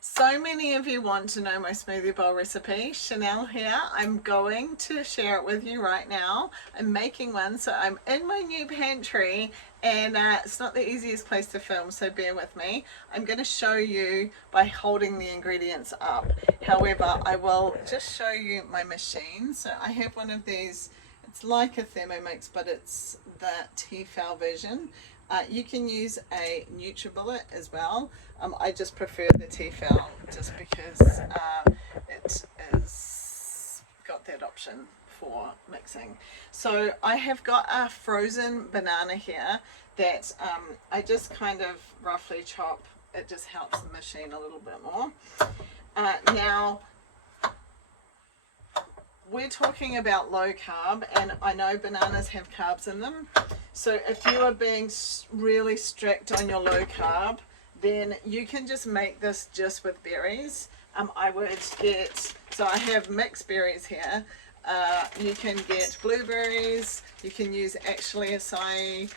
So many of you want to know my smoothie bowl recipe. Chanel here. I'm going to share it with you right now. I'm making one, so I'm in my new pantry and it's not the easiest place to film, so bear with me. I'm going to show you by holding the ingredients up. However, I will just show you my machine. So I have one of these. It's like a Thermomix, but it's the Tefal version. You can use a NutriBullet as well. I just prefer the Tefal just because it is got that option for mixing. So I have got a frozen banana here that I just kind of roughly chop. It just helps the machine a little bit more. Now, we're talking about low carb, and I know bananas have carbs in them. So if you are being really strict on your low carb, then you can just make this just with berries. I would get, so I have mixed berries here. You can get blueberries, you can use actually acai,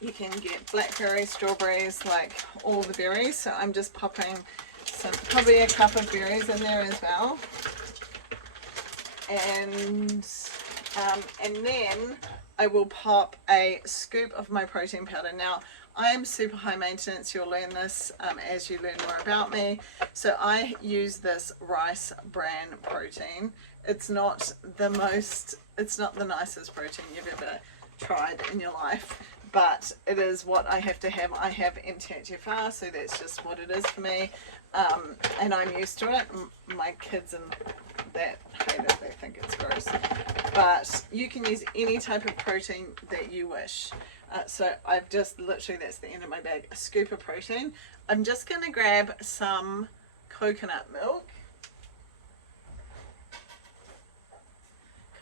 you can get blackberries, strawberries, like all the berries. So I'm just popping probably a cup of berries in there as well. And then I will pop a scoop of my protein powder. Now, I am super high maintenance. You'll learn this as you learn more about me. So I use this rice bran protein. It's not the nicest protein you've ever tried in your life, but it is what I have to have. I have MTHFR, so that's just what it is for me. And I'm used to it. My kids and that hate it, they think it's gross. But you can use any type of protein that you wish. So I've just literally, that's the end of my bag, a scoop of protein. I'm just going to grab some coconut milk.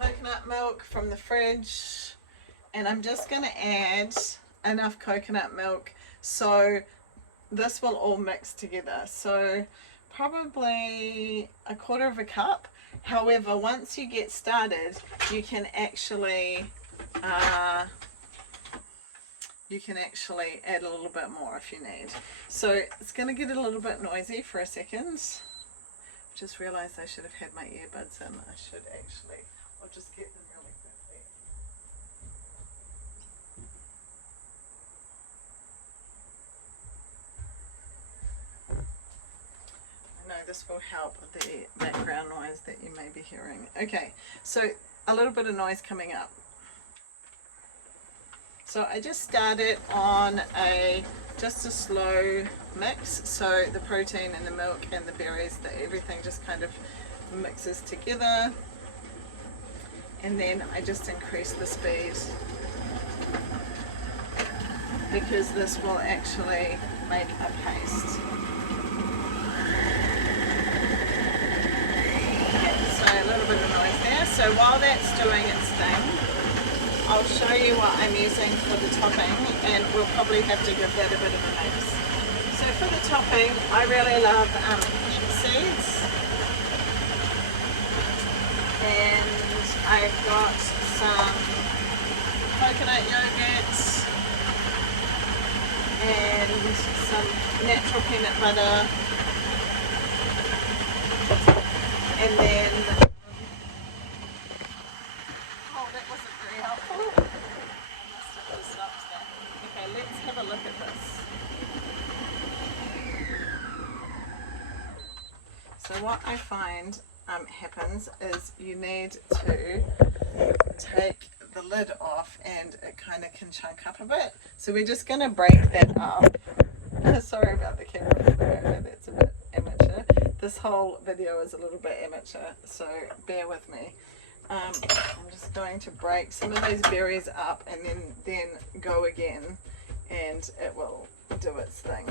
Coconut milk from the fridge. And I'm just going to add enough coconut milk so this will all mix together. So probably a quarter of a cup. However, once you get started, you can actually add a little bit more if you need. So it's going to get a little bit noisy for a second. Just realized I should have had my earbuds in. I'll just get them really quickly. I know this will help with the background noise that you may be hearing. Okay, so a little bit of noise coming up. So I just started on just a slow mix, so the protein and the milk and the berries, everything just kind of mixes together, and then I just increase the speed because this will actually make a paste. So a little bit of noise there. So while that's doing its thing, I'll show you what I'm using for the topping, and we'll probably have to give that a bit of a mix. So for the topping, I really love hemp seeds, and I've got some coconut yogurt and some natural peanut butter, and then let's have a look at this. So what I find happens is you need to take the lid off, and it kind of can chunk up a bit. So we're just going to break that up. Sorry about the camera, that's a bit amateur. This whole video is a little bit amateur, so bear with me. I'm just going to break some of those berries up and then go again, and it will do its thing.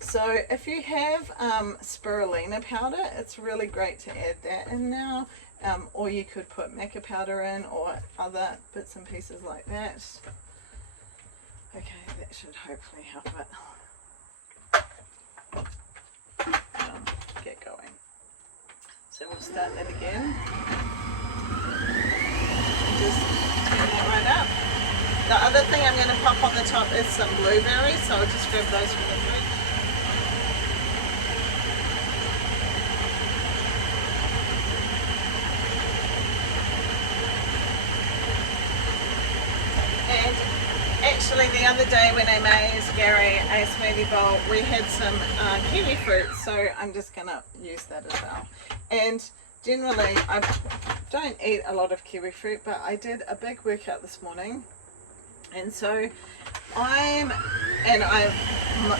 So if you have spirulina powder, it's really great to add that in now, or you could put maca powder in or other bits and pieces like that. Okay, that should hopefully help it get going. So we'll start that again. Just turn that right up. The other thing I'm going to pop on the top is some blueberries, so I'll just grab those from the fridge. the other day when I made Gary a smoothie bowl, we had some kiwi fruit, so I'm just going to use that as well. And generally, I don't eat a lot of kiwi fruit, but I did a big workout this morning. And so I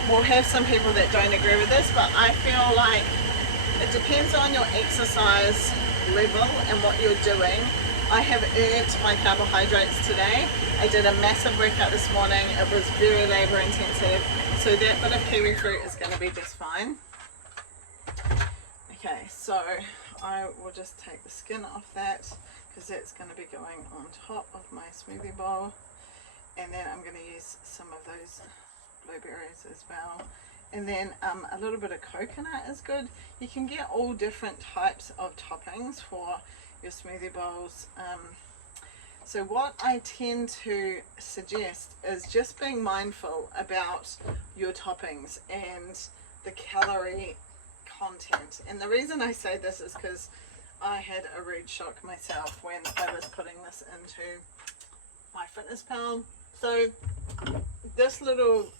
will have some people that don't agree with this, but I feel like it depends on your exercise level and what you're doing. I have earned my carbohydrates today. I did a massive workout this morning. It was very labor intensive, so that bit of kiwi fruit is going to be just fine. Okay, so I will just take the skin off that because that's going to be going on top of my smoothie bowl. And then I'm going to use some of those blueberries as well. And then a little bit of coconut is good. You can get all different types of toppings for your smoothie bowls. So what I tend to suggest is just being mindful about your toppings and the calorie content. And the reason I say this is because I had a rude shock myself when I was putting this into MyFitnessPal. So this little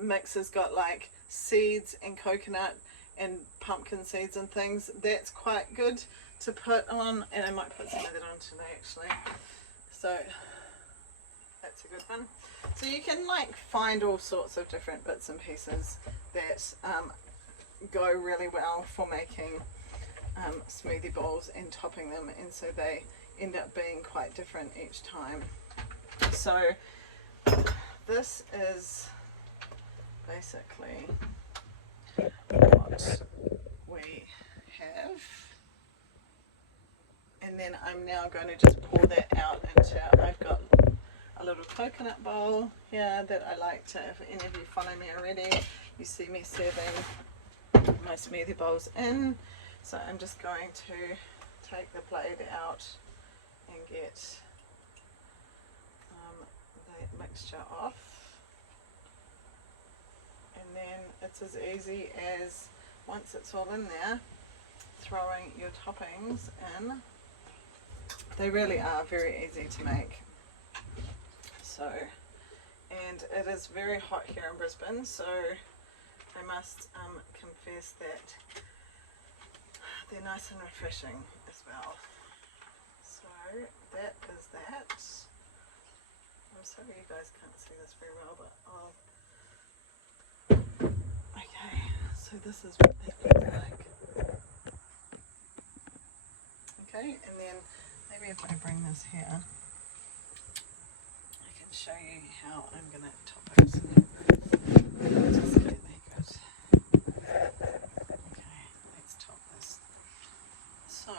mix has got like seeds and coconut and pumpkin seeds and things. That's quite good to put on, and I might put some of that on today actually. So that's a good one. So you can like find all sorts of different bits and pieces that go really well for making smoothie bowls and topping them, and so they end up being quite different each time. So this is basically what we have, and then I'm now going to just pour that out into, I've got a little coconut bowl here that I like to, if any of you follow me already, you see me serving my smoothie bowls in. So I'm just going to take the blade out and get the mixture off, and then it's as easy as, once it's all in there, throwing your toppings in. They really are very easy to make. So, and it is very hot here in Brisbane, so I must confess that they're nice and refreshing as well. So that is that. I'm sorry you guys can't see this very well, but okay, so this is what that looks like. Okay, and then maybe if I bring this here, I can show you how I'm going to top it. Just really good. Okay, let's top this. So,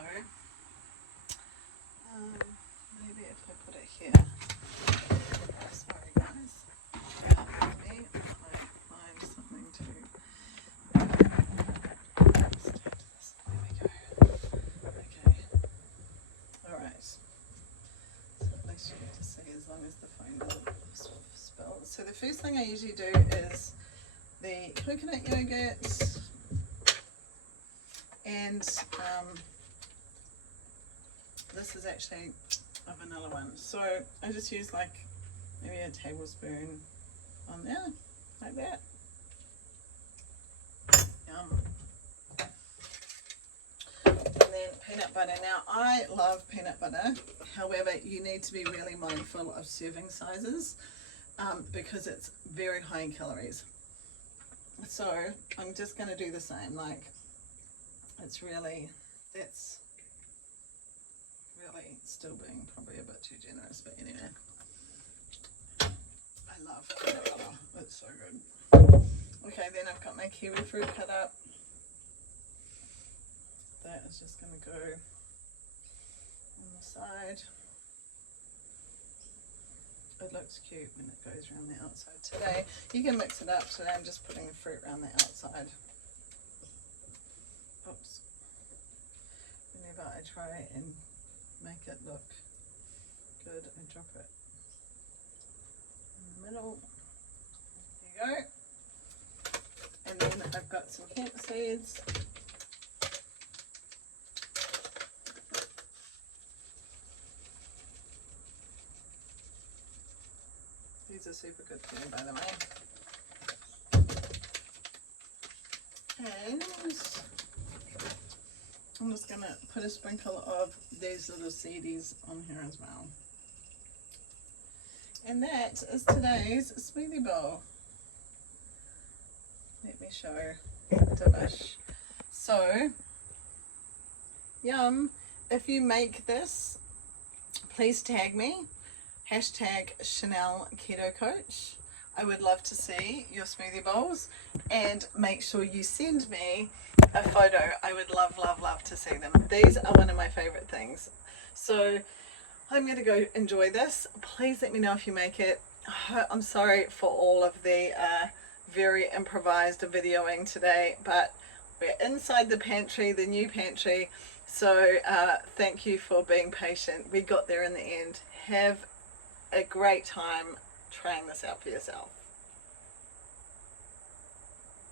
maybe if I put it here. Sorry guys. Maybe I find something to stick to this. There we go. Okay. Alright. So at least you get to see as long as the phone doesn't spill. So the first thing I usually do is the coconut yogurt, and this is actually a vanilla one. So I just use like maybe a tablespoon on there, like that. And then peanut butter. Now I love peanut butter, however you need to be really mindful of serving sizes because it's very high in calories. So I'm just going to do the same, like it's really, that's really still being probably a bit too generous, but anyway. I love peanut butter, it's so good. Okay, then I've got my kiwi fruit cut up. That is just going to go on the side. It looks cute when it goes around the outside. Today, you can mix it up. Today I'm just putting the fruit around the outside. Oops. Whenever I try and make it look good, I drop it in the middle. There you go. And then I've got some hemp seeds. These are super good for you, by the way. And I'm just going to put a sprinkle of these little seedies on here as well. And that is today's smoothie bowl. Let me show Divish. So, yum. If you make this, please tag me. Hashtag Chanel Keto Coach. I would love to see your smoothie bowls, and make sure you send me a photo. I would love, love, love to see them. These are one of my favorite things. So I'm going to go enjoy this. Please let me know if you make it. I'm sorry for all of the very improvised videoing today, but we're inside the pantry, the new pantry. So thank you for being patient. We got there in the end. Have a great time trying this out for yourself.